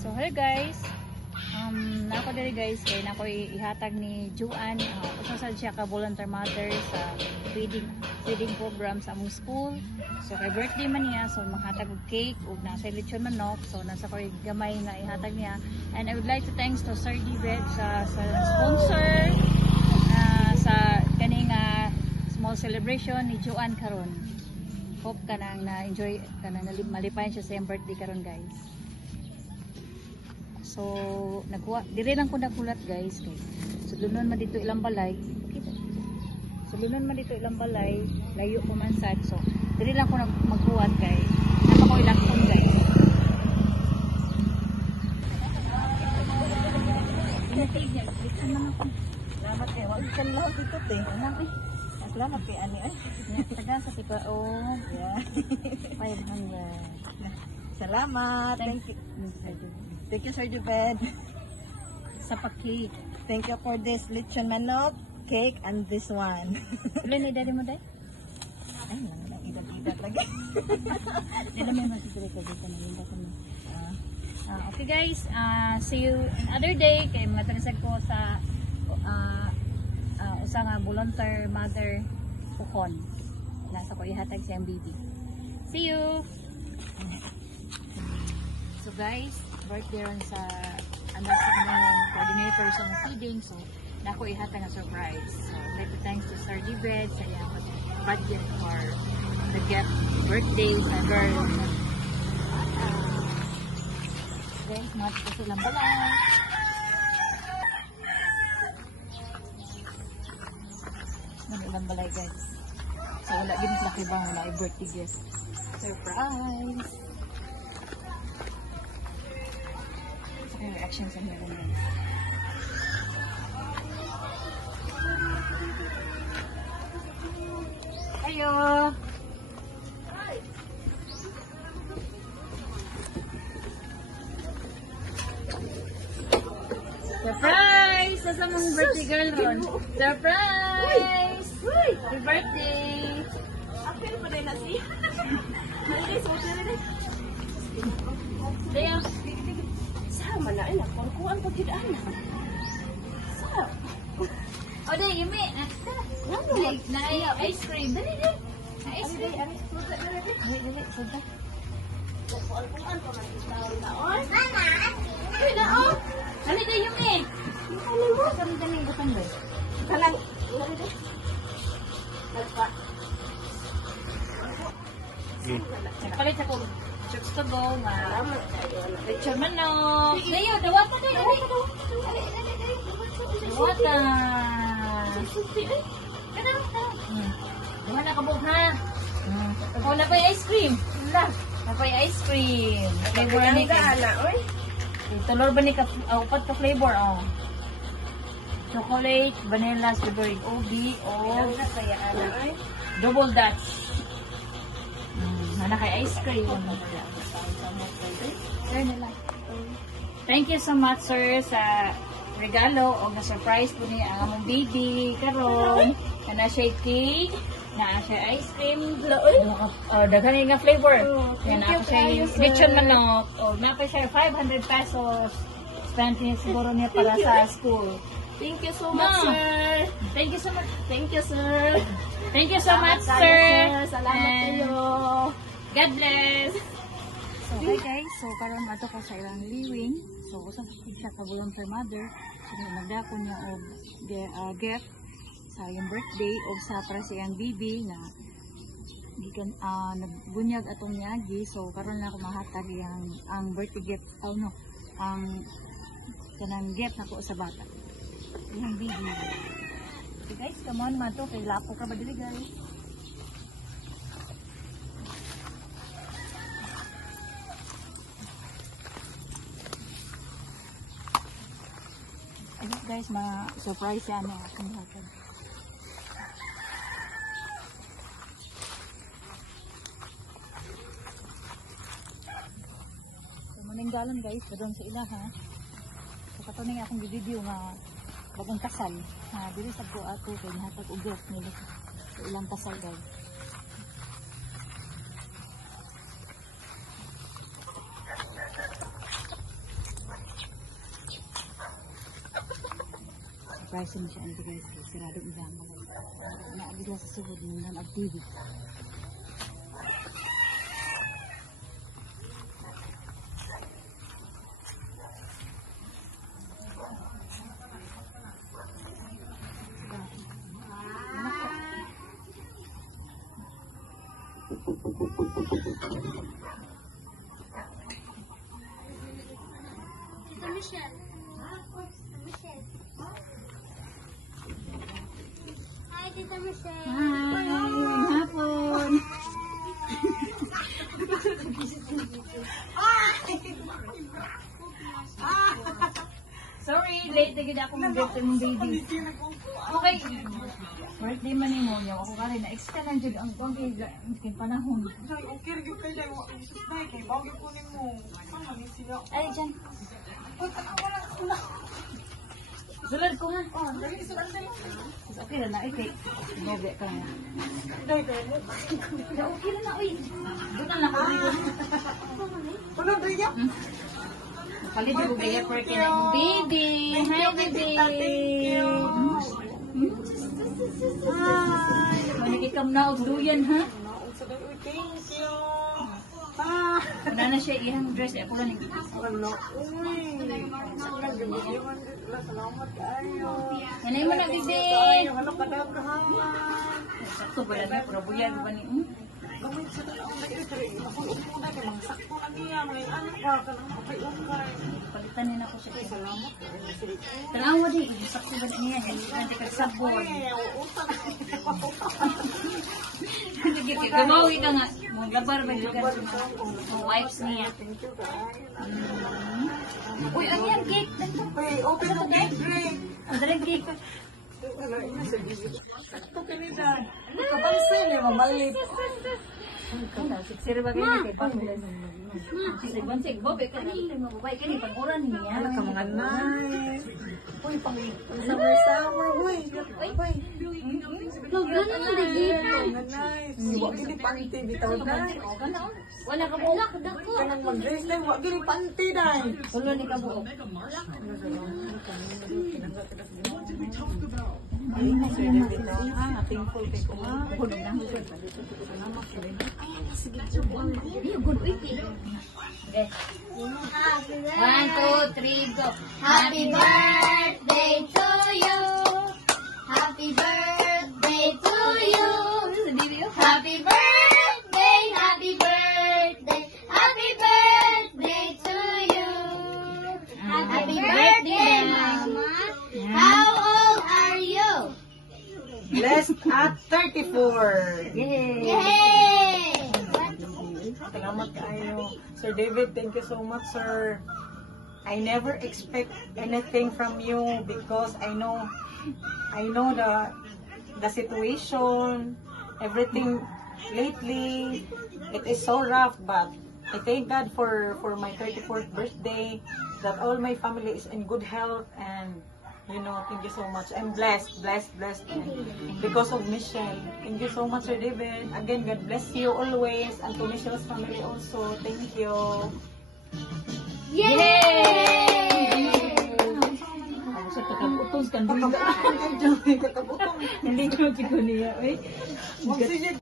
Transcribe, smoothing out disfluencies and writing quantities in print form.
So hello guys, nako diri guys kay nako ihatag ni Juan, usa sad siya ka volunteer mother sa feeding program sa among school. So kay birthday man niya, so makahatag og cake ug nasa lechon manok. So nasa ko gamay nga ihatag niya. And I would like to thanks to Sir Dibet sa sponsor sa kaning small celebration ni Juan karon. Hope kanang na-enjoy kanang malipayan siya sa iyang birthday karon guys. So nagkuha dire lang ko nagulat guys kay sulunon man dito ilang balay. Sulunon man dito ilang balay, layo ko man sad. So dire lang ko magkuhat kay napa ko ilakon guys. Inatigyan, bigyan man ako. Salamat kay wag kan lahat dito te. Ano salamat kay ani ay. Taga sa tipa oh. Yeah. 500. Salamat. Thank you. Thank you, Sir Jubed. Sa pa-cake. Thank you for this lechon manok, cake, and this one. Ilan ni daddy mo, day? Ay, lang idag-idag lagi. Ilan mo yung masisiri ka dito na okay guys, see you another day. Kay mga tanisag ko sa usa nga volunteer mother Pukon. Nasa ko ihatag siyang baby. See you! So guys, birthday ron sa anak sa kanang coordinator sa feeding, so nako ihatag nga surprise. So I'd like to thanks to Sir Dibed sa iyang budget for the gift birthday sa girl. Guys, mat ko silang balay. Ilang balay guys. So wala din sila kay bang na birthday gift. Surprise! Yung reaction sa meron guys. Ayo! Surprise! Sa mong birthday girl ron. Surprise! Happy birthday! Apel pa rin na siya. Malinis, okay rin eh. Daya! Sama na, ina. Kuhan ko tidak na. Sa. O, day, Yumi. Na ice cream. Dali, dali. Na ice cream. Dali, suda. Kuhan ko mag-istawal na. Oy! Mama! Uy, na, oh! Dali, day, Yumi. Ano mo? Dali, dali, butang ba? Kalang. Dali, dali. Nagpa. Nagpalit ako. Chips to go. Lechon manok. Dayo, dawa pa tayo. Dawa ta. Dawa na kabog ha. Ikaw na pa yung ice cream. Na pa yung ice cream. Flavor ni ka. Tulor ba ni ka? Upat ka flavor. Chocolate, vanilla, strawberry, OB, o double Dutch. Mana kay ice cream. Sir nila. Thank you so much sir sa regalo o na surprise po ni ang among baby karon. Kana siya cake, na siya ice cream, daghan nga flavor. Yan ako siya lechon manok. O na pa siya 500 pesos. Spent niya siguro niya para sa school. Thank you so much, sir. Thank you so much. Thank you, sir. Thank you so much, sir. Salamat kayo. God bless. So, hi guys. So, karon ato ko sa ilang liwing. So, usang siya ka volunteer mother. So, nagdako niya og gift sa iyang birthday o sa para sa iyang baby na gikan nagbunyag atong niagi. So, karon na ako mahatag ang birthday gift. Ang kanang gift nako sa bata. Iyang baby. So, guys, come on man to. Kay lapo ka ba dili guys? Ayun guys, ma-surprise yan ang aking hatag. So, maninggalan guys, doon sa ila ha. So, katuning akong video nga bagong kasal. Dili sa ko ato kay hatag og gift nila sa ilang kasal guys. surprise mo siya ang guys. Sirado ilang mo. Naabigla sa sugod ng nan TV. Michelle. Michelle. Hi, Tita Michelle. Hi, hapon. Sorry, late na gina akong birthday mong baby. Okay. Birthday man ni mo niya. Ako kali na extra lang dyan ang kong kay panahon. Nay, okay rin kayo dyan. Nay, kay bagay po ni mo. Ano, ni sila. Ay, dyan. Sulad ko nga. Oh, dali, sila, dali. Okay na na, okay. Bobe ka nga. Nay, kaya mo. Okay na na, uy. Buta na ko. Ano, Daya? Palit yung gaya for kina yung baby. Hi, baby. Thank you. Hi. Manikikam na og duyan, ha? Thank you. Wala na siya ihang dress. Ako lang yung Ano, uy. Salamat kayo. Nanay mo na, baby. Kayo, ano ka daw kahaman? Sakto ba yan? Pura buyan ba ni? Gamit sa talagang nag-i-try. Ako upo na kay mga sakto na niya. May ano pa ka nang kapay-upay. Palitan nila ko siya. Salamat. Talawa di. Sakto ba niya? Nanti ka sabon. Ay, utang. Sige, gamawi ka nga. Mong labar ba yung mga wipes niya. Thank you, kayo. Uy, ang yan cake. Uy, open mo cake, Greg. Ang dalang cake. Ito kanina. Ano ka bang sila, mamalit? Sira ba kayo kay Panglas? Sige, bansig, bobe ka na. Ito yung mababay ka ni pag-uran niya. Ano ka mga nice. Uy, pang summer-summer. Uy, uy. Magano na digitan. Mga nice. Huwag gini panty, bitaw na. Wala ka buhok. Kanang mag-dress na, huwag gini panty na. Ulo ni ka buhok. Ay, sir, dito. Thankful kay ko. Good na. Hindi, good. Okay. Happy 1, 2, 3, go. Happy birthday to you. Happy birthday to you. Happy birthday, happy birthday, happy birthday to you. Happy birthday, Mama. How old are you? Blessed at 34. Yay! Yay! Salamat kayo. Sir David, thank you so much, sir. I never expect anything from you because I know the situation, everything lately. It is so rough, but I thank God for my 34th birthday, that all my family is in good health, and thank you so much. I'm blessed because of Michelle. Thank you so much, Sir David. Again, God bless you always, and to Michelle's family also. Thank you. Yay! Ako sa kataputos kan. Kataputong. Hindi ko siguro niya. Magsige